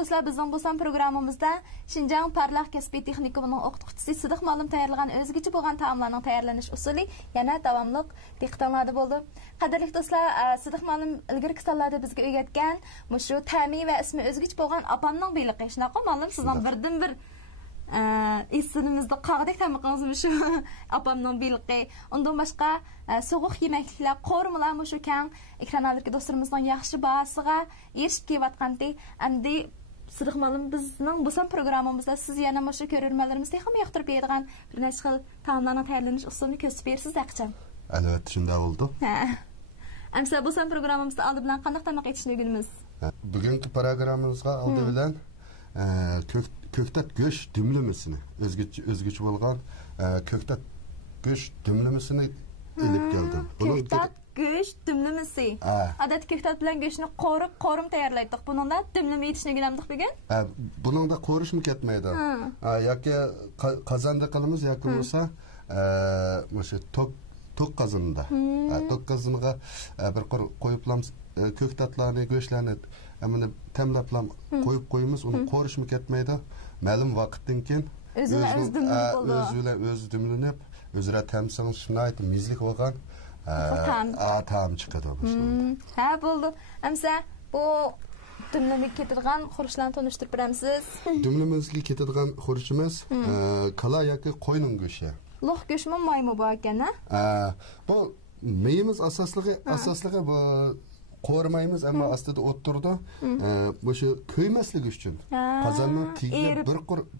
do'stlar, bizning bu son programmamizda Şinjan Parlaq kasbiy texnikumining o'qituvchisi Sidiq Ma'lum tayyorlagan o'zgacha bo'lgan taomlarning tayyorlanish usuli yana davomli diqqatinglarda bo'ldi. Qadrli do'stlar, Sidiq Ma'lum ilgirki sonlarda bizga o'rgatgan shu ta'mi va ismi o'zgacha bo'lgan opamning beliqi. Shunaqa ma'lum sizning birdan-bir isinimizda qog'dek tamaqimiz shu opamning beliqi. Undan boshqa so'g'uq yemekliklar, qo'rmalar shu kang ekranlardagi do'stlarimizning yaxshi bahosiga erishib kelayotgandi. Endi Sidiq Ma'lum bizning bu son programmamizda siz yana shu ko'rurmanlarimizga ham yoqtirib beradigan bir necha xil taomlarning tayyorlanish usulini ko'rsatib bersiz qachon? Albatta, shunday bo'ldi. Amsa bu son programmamizda oldi bilan qanday tamoq yetishni o'rganamiz? Bugungi programmamizga oldi bilan ko'ktat go'sht dumlamasini, o'zgacha bo'lgan ko'ktat go'sht dumlamasini olib keldim. Ko'ktat go'sht dumlamasi. Odat ko'ktat bilan go'shtni qo'rim tayyorlaydik. Buningda dumlama yetishni o'rganamiz bugun? Buningda qo'rishmi ketmaydi. Yoki qozonda qilamiz yoki bo'lsa o'sha tok qozonida. Tok qozoniga bir qo'yiblam ko'ktatlarni, go'shtlarni ammo tamlablam qo'yib qo'yamiz, uni qo'rishmi ketmaydi. Ma'lum vaqtdan keyin o'zi dumlanib, o'zira tamsini shunday mizlik bo'lgan ta'm chiqadi. Ha, bo'ldi. Amsa bu dumlamga ketadigan xurishlarni tanishtirib beramsiz? Dumlamizga ketadigan xurishimiz kala yoki qo'yning go'shti. Lo'q go'shtmi, maymi bor ekan-a? Bu meyimiz asosligi bu qo'rmaymiz, ammo ostida o'ttirdi. Bu shu ko'ymaslik uchun qozonni tagiga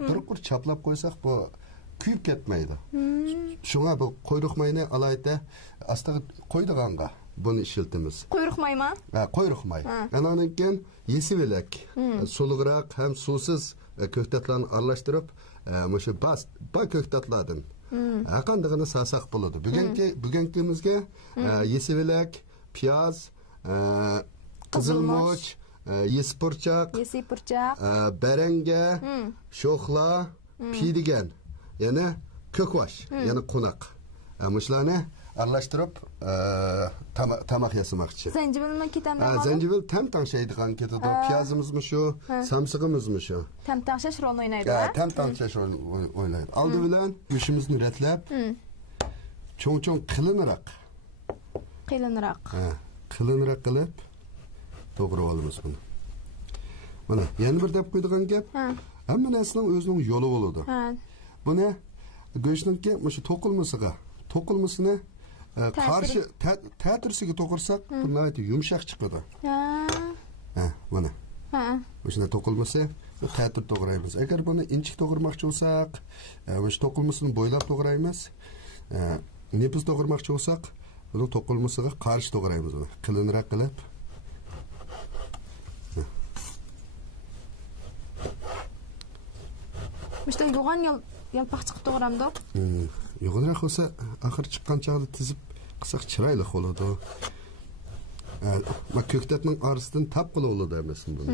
bir qur chaplab qo'ysak, bu kuyib ketmaydi. Shunga bu quyruq mayni alayda ostiga qo'ydiganga buni ishlatamiz. Quyruq maymi? Quyruq may. Andan keyin yesivelak, suluqroq ham suvsiz ko'ktatlarni aralashtirib, o'sha ba ko'ktatlardan qandig'ini sasak bo'ladi. Bugunkimizga yesivelak, piyoz, qizilmoch, yesipurchaq, baranga, sho'xla, piydigan, yana ko'kvash, yana qo'naq. Shularni aralashtirib tamoq yasamoqchi. Zanjibilmi ketadi? Zanjibil tam-tanshaydigan ketadi. Piyozimizmi shu, samsig'imizmi shu? Tam-tanshash rol o'ynaydi. Tam-tanshash o'ynaydi. Oldi bilan go'shtimizni retlab, cho'ng-cho'ng qilinroq qilib to'g'ri olamiz buni. Mana yana bir deb qo'ydigan gap, hamma narsaning o'zining yo'li bo'ladi. Buni go'shtninki shu to'qilmasini qarshi ta'tirsiga to'g'irsak, bunday yumshoq chiqadi. Mana. O'shuna to'qilmasa, ta'tir to'g'raymiz. Agar buni inchik to'g'irmoqchi bo'lsak, o'sha to'qilmasini bo'ylab to'g'raymiz. Nepis to'g'irmoqchi bo'lsak, buni to'qilmasiga qarshi to'g'raymiz. Qilinroq qilib. Mishdan yo'g'on yalpaq chiqib to'g'ramdi. Yo'g'onroq bo'lsa, oxir chiqqan chog'da tizib qilsak chiroyli bo'ladi. Ma ko'ktatning orasidan tap qilib oladi emasmi buni?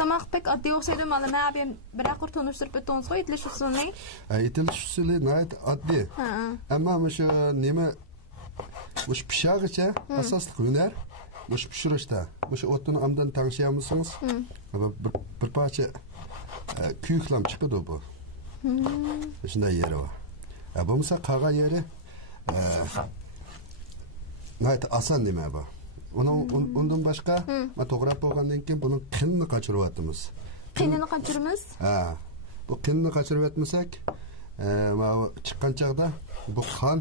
Tamoq pek oddiy o'xshaydi, mana men biraqur tanishtirib o'tamiz, aytilish usuli. Aytilish usuli nihoyat oddiy. Ammo o'sha nima o'sha pishog'icha asosli hunar o'sha pishirishda. O'sha o'tni amdan tanishayapmisiz? Bir parcha kuyuqlam chiqadi bu. Shunday yeri bor. Bo'lmasa qolgan yeri nihoyat oson nima bu. Undan boshqa to'g'rab bo'lgandan keyin buni qinni qochiryapmiz. Qinnini qochiramiz? Bu qinni qochiryapmasak, chiqqan chog'da bu qon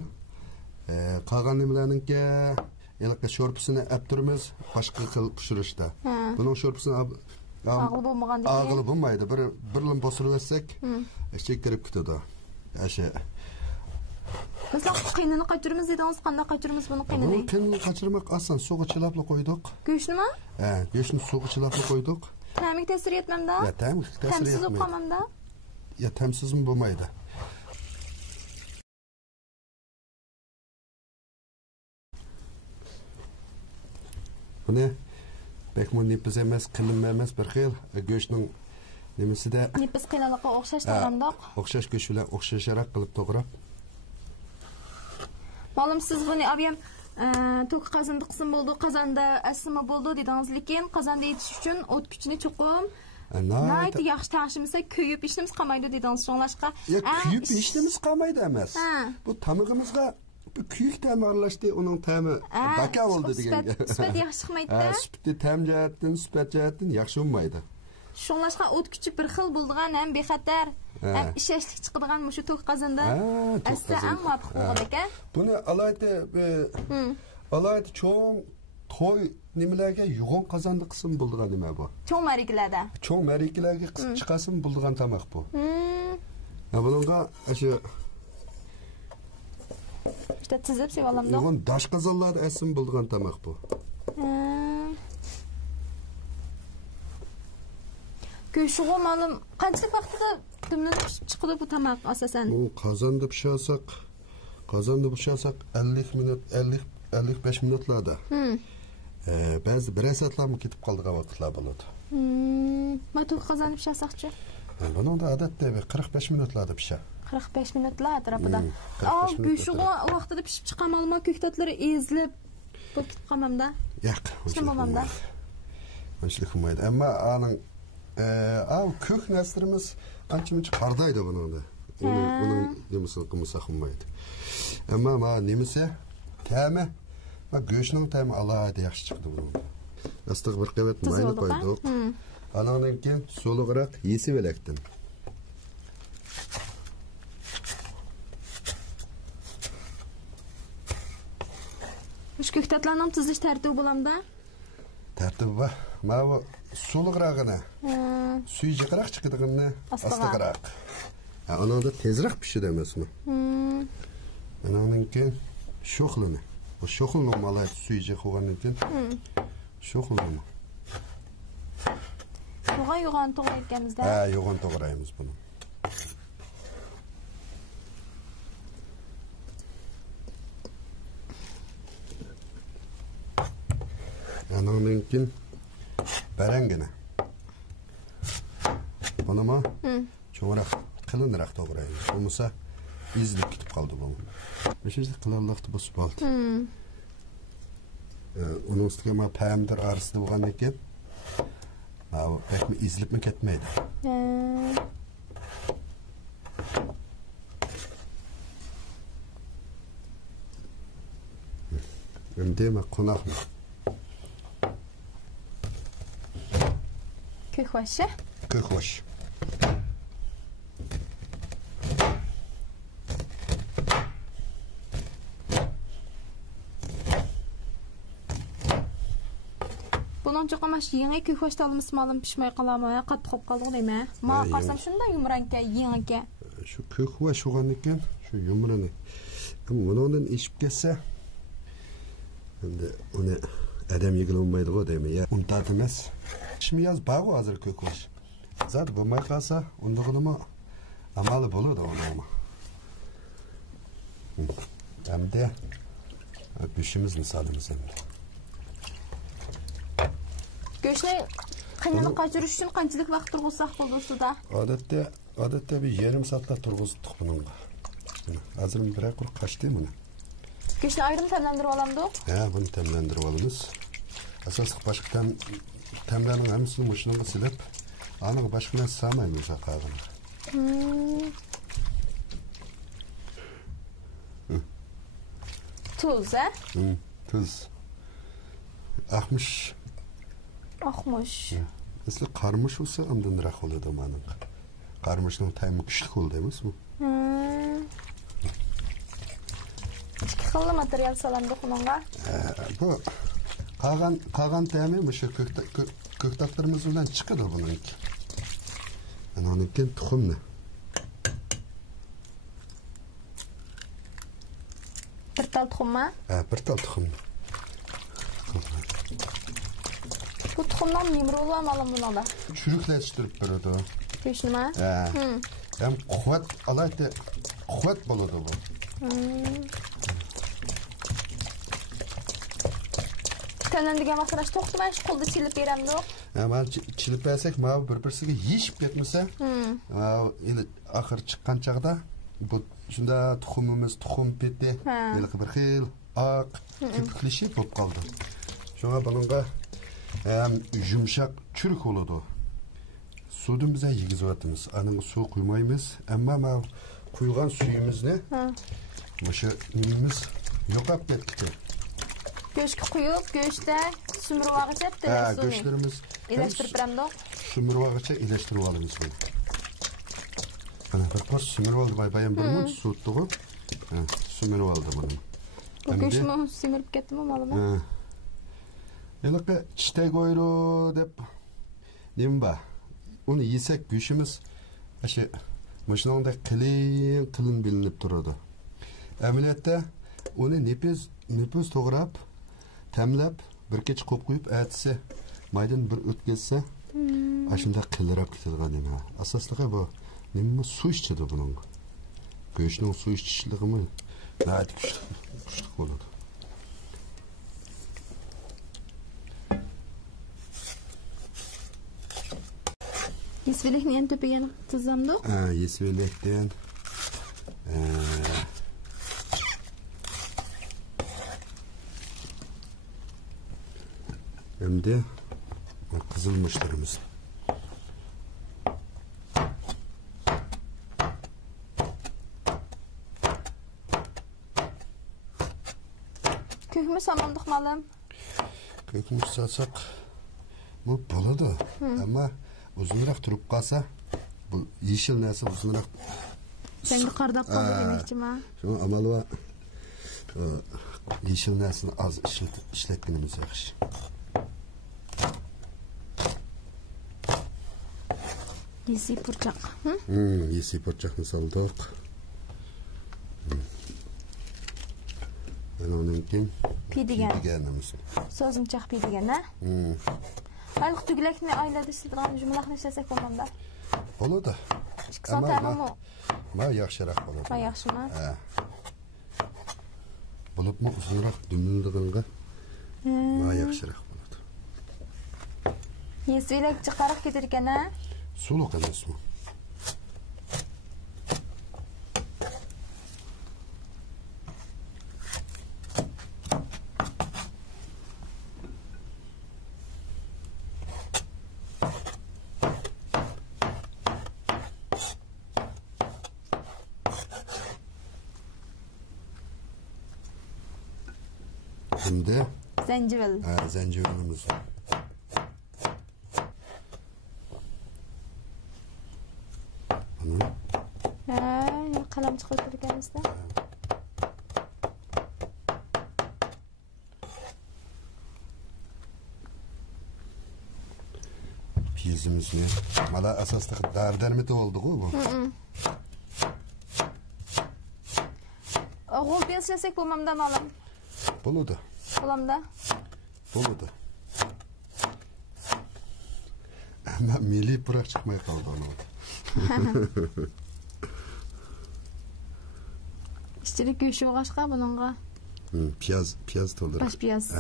qolgan nimalarninki yalaqqa sho'rpisini olib turamiz boshqa qil pishirishda. Buning sho'rpisini og'ili bo'lmaydi. Bir lim bosiraversak, kirib ketadi. Asha Mesela qiynini qochiramiz dedingiz, qanday qochiramiz buni qiynini? Buni qiynini qochirmak oson, suvga chilab qo'ydik. Go'shtnimi? Go'shtni suvga chilab qo'ydik. Ta'miga ta'sir etmamda? Ta'miga ta'sir etmaydi. Tamsiz qolmamda? Tamsizmi bo'lmaydi. Buni bekmon nepis emas, qilinma emas, bir xil go'shtning nimasida nepis qiynaliqqa o'xshash to'g'ramdoq. O'xshash go'sht bilan o'xshashroq qilib to'g'rab. Ma'lum siz buni obiyam tok qazanda qism bo'ldi, qazanda asma bo'ldi dedingiz, lekin qazanda yetish uchun o't kuchini cho'qim Nayt yaxshi tashimsa kuyib ishlimiz qolmaydi dedingiz, sho'nglashqa. Kuyib ishlimiz qolmaydi emas. Bu tamig'imizga kuyik ta'mi aralashdi, uning ta'mi baka bo'ldi deganga. Sifat yaxshi chiqmaydi-da. Sifati ta'm jihatdan, sifat jihatdan yaxshi bo'lmaydi. Sho'nglashqa o't kuchi bir xil bo'lgan, ham bexatar, ham ishashlik chiqadigan shu tok qazanda. Asli eng muvofiq bo'lgan ekan. Buni alayda cho'ng to'y nimalarga yo'g'on qazonda qism bo'lgan nima bu? Cho'ng marikalarda. Cho'ng marikalarga chiqasin bo'lgan tamoq bu. Bunga shu işte tizib sevalamda. Yo'g'on dash qazonlarda asm bo'lgan tamoq bu. Go'shug'i ma'lum qanchalik vaqtda dimlanib chiqadi bu tamoq asosan? Bu qozonda pishirsak 50 minut, 55 minutlarda. Ba'zi bir soatlarmi ketib qoldigan vaqtlar bo'ladi. Ma to'q qozonib pishirsak-chi? Bunda odatda 45 minutlarda pishadi. 45 minutlar atrofida. Go'shug'i vaqtida pishib chiqamanmi, ko'ktatlari ezilib bo'lib ketib qolmamda? Yo'q, bo'lmamda. Unchalik bo'lmaydi. Ammo aning ko'k nasrimiz qancha-muncha qardaydi bunda. Uning nimasini qilmasak bo'lmaydi. Ammo nimasi ta'mi va go'shtning ta'mi alohida yaxshi chiqdi bunda. Astig bir qavat mayni qo'ydik. Anandan keyin so'liqroq yesib elakdim. Shu ko'ktatlarning tizish tartibi bo'lamda? Tartibi bor. Mana bu so'liqrog'ini. Suyjiqroq chiqadiganini astiqroq. Ananda tezroq pishadi emasmi? Anandan keyin sho'xlini. Bu sho'xl normalar suyjiq bo'lgandan keyin sho'xlini. Yo'g'on to'g'rayotganimizda. Yo'g'on to'g'raymiz buni. Anandan keyin barangini. Bunimi cho'ngroq qilinroq to'g'raymiz. Bo'lmasa ezilib ketib qoldi bu. Meshinchi qilinliqni bosib oldi. Uning ustiga ma pamdir arsida bo'lgandan keyin pekmi ezilibmi ketmaydi. Endi ma qo'noqmi? Ko'kvoshi? Ko'kvosh. Bunun cho'qamash yangi ko'kvoshda olimiz ma'lum pishmay qoladimi? Qattiq qolib qoldi deymi? Ma qarsam shunda yumranka, yangi. Shu ko'kvosh bo'lgan ekan, shu yumrani. Bundan ishib ketsa, endi uni adam yegil olmaydi-ku deymi? Untat emas. Shimiyaz ba'u hozir ko'kvosh. Zat bo'lmay qolsa, undig'imi amali bo'ladi uni. Endi go'shtimizni solamiz endi. Go'shtni qaynab qochirish uchun qanchalik vaqt turg'izsak bo'ldi ustida? Odatda bir yarim soatlab turg'izdik bunga. Hozir bir qur qashdi buni. Go'shtni ayrim tamlantirib olamdi? Buni tamlantirib olamiz. Asosiy boshqa tamlarning hammasini mashinaga silib, aniq boshqa narsa solmaymiz qog'ini. Tuz, Tuz. Ahmish. Asli qarmish bo'lsa, amdanroq bo'ladi mening. Qarmishning ta'mi kuchli bo'ldi emasmi? Ikki xil material solamdi bunga. Bu qolgan ta'mi o'sha ko'ktatlarimiz bilan chiqadi buning. Ana keyin tuxumni. Bir tal tuxummi? Bir tal tuxumni. Bu tuxumdan nimrolar ma'lum bo'ladi. Churuklatishtirib beradi. Go'shtnimi? Ham quvvat alayda quvvat bo'ladi bu. Tanlandigan vaqtda to'xtamay qo'lda chilib beramdi. Men chilib bersak, mana bir-birsiga yeyib ketmasa, endi oxir chiqqan chaqda bu shunda tuxumimiz, tuxum peti, bir xil aq, kipiklişi bolup kaldı. Şuna bununla hem yumuşak çürük oldu. Sudun bize yigizvatımız. Anın su kuymayımız. Ama kuyulgan suyumuzni o'sha nimamiz yo'qolib ketdi. Go'shtga quyib, go'shtda sumirvog'icha bitta go'shtlarimiz elashtirib biramdi. Sumirvog'icha elashtirib olamiz buni. Ana bir sumirib oldi, bayan bir sutdi-ku. Sumirib oldi buni. Go'shtmi simirib ketdimi malum? Enaqa chitay qo'yru deb nima? Uni yesak go'shtimiz o'sha Maşınanda kılın bilinip dururdu. Ameliyatda onu nefes toğrap, temlep, bir keç kop koyup etse, maydan bir ötkelse, aşında kılırap gitilgan neme. Asaslığı bu, neme su iççiydi bunun. Göğüşünün su iççiliği mi? Neydi güçlük olurdu. Yesvelikni endi tepegen tizamdi. Yesvelikdan Şimdi kızılmışlarımız. Kökmüş samandık malım. Kökmüş satsak bu boladı. Ama uzunrak durup kalsa bu yeşil nesi uzunrak sen de kardap kaldı demekçi mi? Şu amalı var. Yeşil nesini az işletmenimiz yakış. Yesi pırçak. Yesi pırçakını saldık. Ben onunkin piydigenimiz. Sözümçak piydigen ha? Aylık tügülekni aylarda işletilen cümlelakni işlesek olmamda. Olur da. Çıksan tamam mı? Ma yaxşırak olur. Ma yaxşı mı? Bulup mu uzunrak dümdüğünde ma yaxşırak olur. Yesiyle çıkarak getirken ha? Suluk emas mı? Şimdi zencefil. Zencefilimiz. Kalem çıkıp dururkenizde. Piyazımız ne? Mala asaslık dermeti oldu bu. Oğul piyaz yesek bulmamdan alalım. Buludu. Bulamda. Buludu. Ama milli bırak çıkmaya kaldı onu. İşçilik göğüşü başka bununla. Piyaz da olur. Baş piyaz.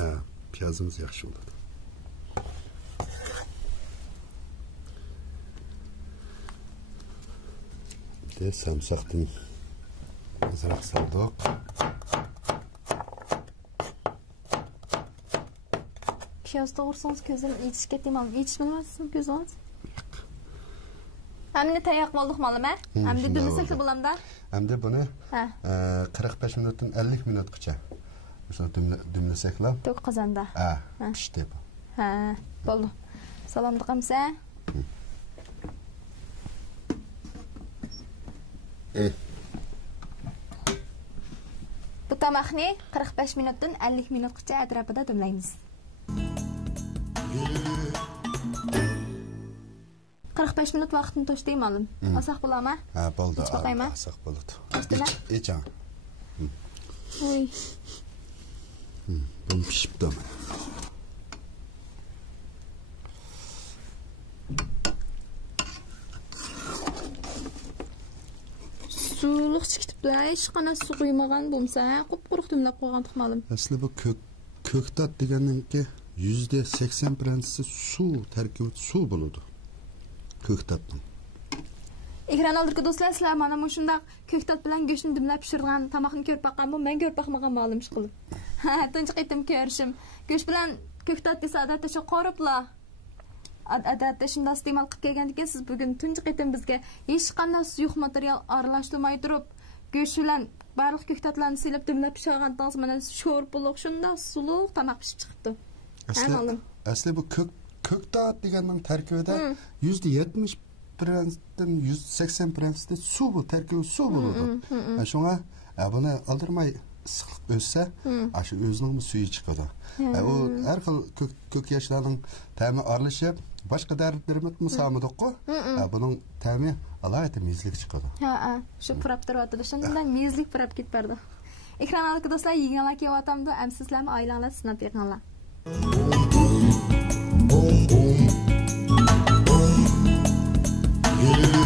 Piyazımız yaxşı olur. Bir de samsaqdan azırak saldık. Piyaz doğursanız gözüm yetiş kettiğim alım. Yetiş bilmezsin gözünüz. Hem de tayak olduk malım he? Hem de dümlesek de bulamda. Hem de bunu 45 minutun 50 minut kıça. Şunu dümlesek la. Tök kazanda. Pişti bu. Bolu. Salamdık hamse. Bu tamakni 45 minutun 50 minut kıça etrafında dümleyimiz. 45 minut vaqtini to'shdaymi olim? Olsaq bo'ladimi? Ha, bo'ldi. İç bakayım ha. Olsaq bo'ladi. İç ha. Oy. Bu pişibdi. Suluq chiqibdi. Hech qana su quymagan bo'lsa, qup-quruq dumlab qo'ygandik olim. Asli bu ko'ktat deganninki %80% su tarkibi su bo'ladi. Ko'ktatni. Ekran oldidagi do'stlar, sizlar mana shunday ko'ktat bilan go'shtni dumlab pishirgan tamoqni ko'rib baqqanmi? Men ko'rib baqmagan ma'lum ish qilib. Tunji qitim ko'rishim. Go'sht bilan ko'ktat desa odatda shu qoribla. Odatda shunday iste'mol qilib kelgandan keyin siz bugun tunji qitim bizga hech qanday suyuq material aralashtirmay turib, go'sht bilan barliq ko'ktatlarni silib dimlab pishirgandan mana sho'rpuluq shunday suluq tamoq pishib chiqibdi. Asli bu ko'ktat deganning tarkibida %70 %80% suv bu tarkibi suv bo'ladi. Shunga buni aldirmay issiqlik o'ssa, shu o'zining suvi chiqadi. U har xil ko'k yoshlarning ta'mi aralashib, boshqa dard bermadimi samidaqo? Buning ta'mi alohida mezlik chiqadi. Shu purab turadi. Shundan mezlik purab ketib Ekranlardagi do'stlar, yeganlar kelyapti, ham sizlarni oilanglar sinab berganlar. Yeah.